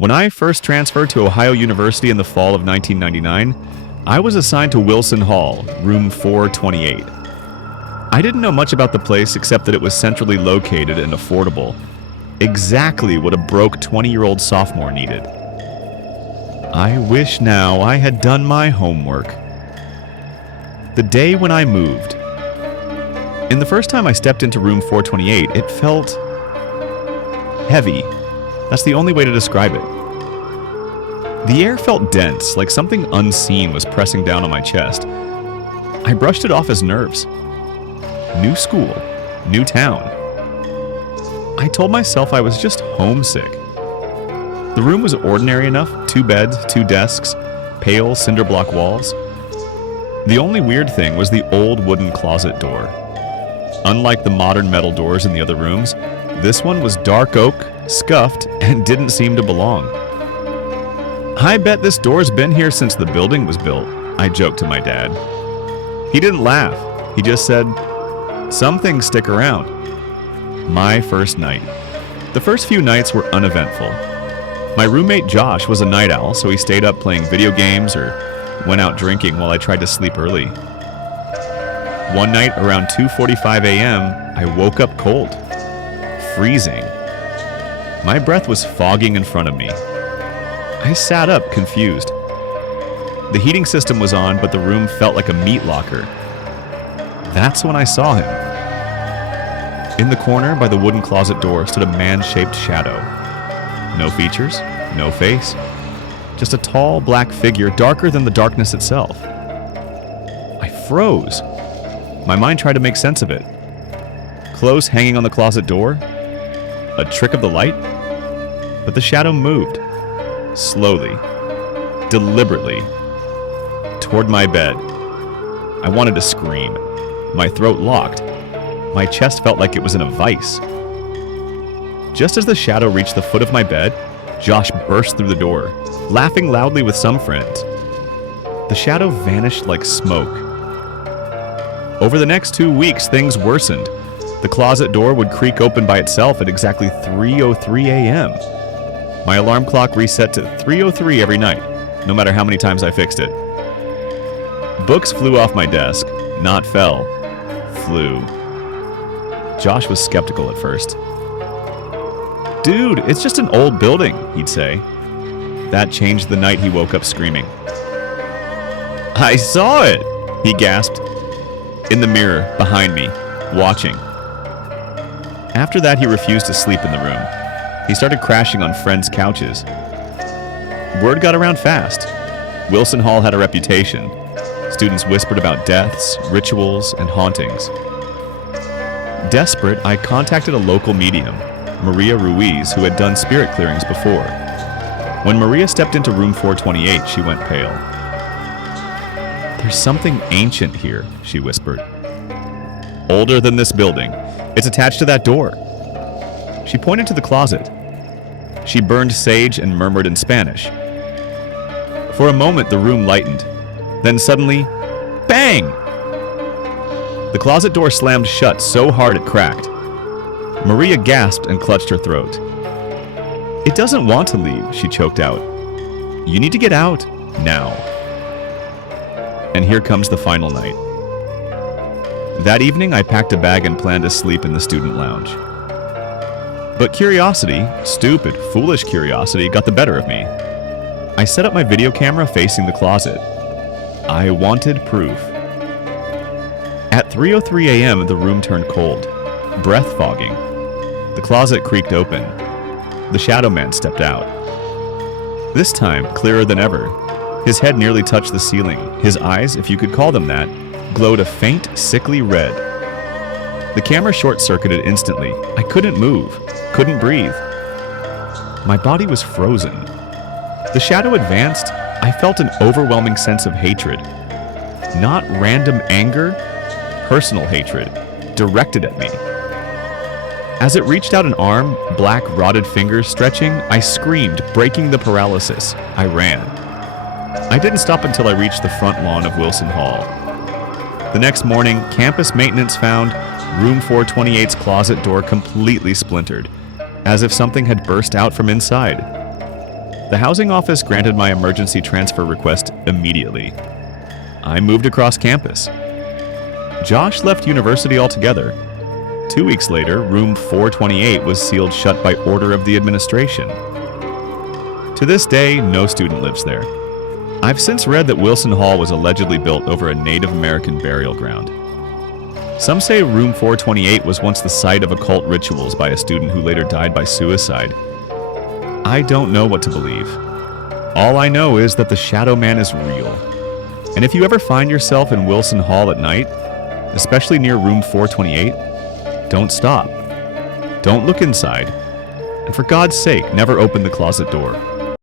When I first transferred to Ohio University in the fall of 1999, I was assigned to Wilson Hall, room 428. I didn't know much about the place except that it was centrally located and affordable. Exactly what a broke 20-year-old sophomore needed. I wish now I had done my homework. The day when I moved. In the first time I stepped into room 428, it felt heavy. That's the only way to describe it. The air felt dense, like something unseen was pressing down on my chest. I brushed it off as nerves. New school, new town. I told myself I was just homesick. The room was ordinary enough, 2 beds, 2 desks, pale cinder block walls. The only weird thing was the old wooden closet door. Unlike the modern metal doors in the other rooms, this one was dark oak, scuffed, and didn't seem to belong. I bet this door's been here since the building was built, I joked to my dad. He didn't laugh. He just said, "Some things stick around." My first night. The first few nights were uneventful. My roommate Josh was a night owl, so he stayed up playing video games or went out drinking while I tried to sleep early. One night around 2:45 a.m., I woke up cold. Freezing. My breath was fogging in front of me. I sat up, confused. The heating system was on, but the room felt like a meat locker. That's when I saw him. In the corner by the wooden closet door stood a man-shaped shadow. No features, no face. Just a tall, black figure, darker than the darkness itself. I froze. My mind tried to make sense of it. Clothes hanging on the closet door? A trick of the light? But the shadow moved. Slowly. Deliberately. Toward my bed. I wanted to scream. My throat locked. My chest felt like it was in a vice. Just as the shadow reached the foot of my bed, Josh burst through the door, laughing loudly with some friends. The shadow vanished like smoke. Over the next 2 weeks, things worsened. The closet door would creak open by itself at exactly 3:03 a.m. My alarm clock reset to 3:03 every night, no matter how many times I fixed it. Books flew off my desk, not fell, flew. Josh was skeptical at first. "Dude, it's just an old building," he'd say. That changed the night he woke up screaming. "I saw it," he gasped. In the mirror, behind me, watching. After that, he refused to sleep in the room. He started crashing on friends' couches. Word got around fast. Wilson Hall had a reputation. Students whispered about deaths, rituals, and hauntings. Desperate, I contacted a local medium, Maria Ruiz, who had done spirit clearings before. When Maria stepped into room 428, she went pale. "There's something ancient here," she whispered. "Older than this building. It's attached to that door." She pointed to the closet. She burned sage and murmured in Spanish. For a moment, the room lightened. Then suddenly, bang! The closet door slammed shut so hard it cracked. Maria gasped and clutched her throat. "It doesn't want to leave," she choked out. "You need to get out, now." And here comes the final night. That evening, I packed a bag and planned to sleep in the student lounge. But curiosity, stupid, foolish curiosity, got the better of me. I set up my video camera facing the closet. I wanted proof. At 3:03 a.m., the room turned cold, breath fogging. The closet creaked open. The shadow man stepped out. This time, clearer than ever. His head nearly touched the ceiling. His eyes, if you could call them that, glowed a faint, sickly red. The camera short-circuited instantly. I couldn't move, couldn't breathe. My body was frozen. The shadow advanced. I felt an overwhelming sense of hatred. Not random anger, personal hatred, directed at me. As it reached out an arm, black, rotted fingers stretching, I screamed, breaking the paralysis. I ran. I didn't stop until I reached the front lawn of Wilson Hall. The next morning, campus maintenance found room 428's closet door completely splintered, as if something had burst out from inside. The housing office granted my emergency transfer request immediately. I moved across campus. Josh left university altogether. 2 weeks later, room 428 was sealed shut by order of the administration. To this day, no student lives there. I've since read that Wilson Hall was allegedly built over a Native American burial ground. Some say room 428 was once the site of occult rituals by a student who later died by suicide. I don't know what to believe. All I know is that the Shadow Man is real. And if you ever find yourself in Wilson Hall at night, especially near room 428, don't stop. Don't look inside. And for God's sake, never open the closet door.